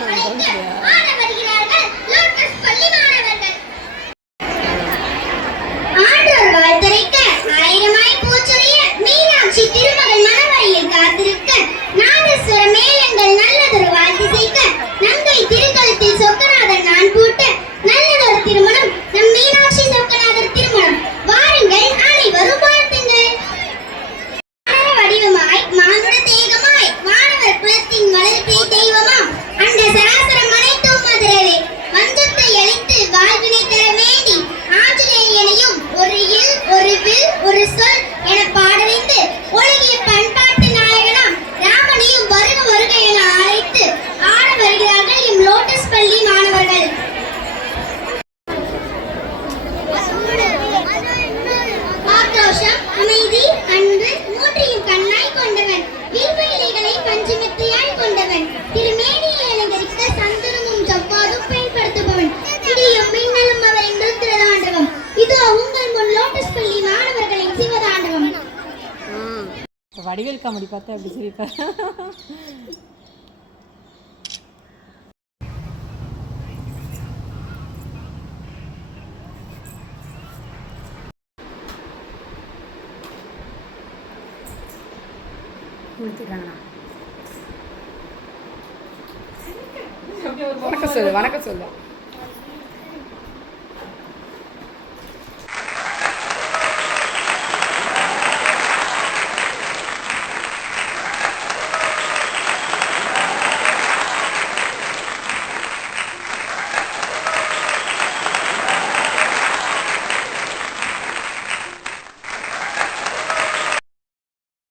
Yeah. பொருளும் ஜவ்வாதும் பயன்படுத்துபவன். இடியும் மின்னலும் அவர் எங்களுக்கிறது ஆண்டவம் இதோ உங்கள் முன் லோட்டஸ் பள்ளி மாணவர்களின் சிவதாண்டவம் வடிவேல் காமெடி பார்த்தா அப்படி சிரிப்பார்? கொடுத்துட்றாங்கண்ணா வணக்கம் சொல்லு வணக்கம் சொல்லு.